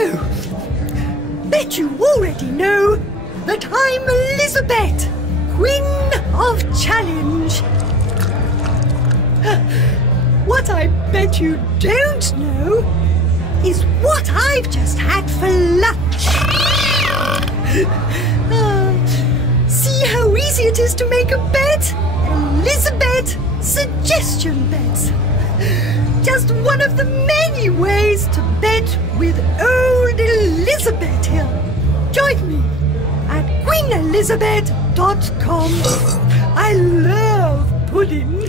So, bet you already know that I'm Elizabeth, Queen of Challenge. What I bet you don't know is what I've just had for lunch. See how easy it is to make a bet? Elizabeth Suggestion Bets. Just one of the many ways to bet with old Elizabeth here. Join me at queenelizabeth.com. I love pudding.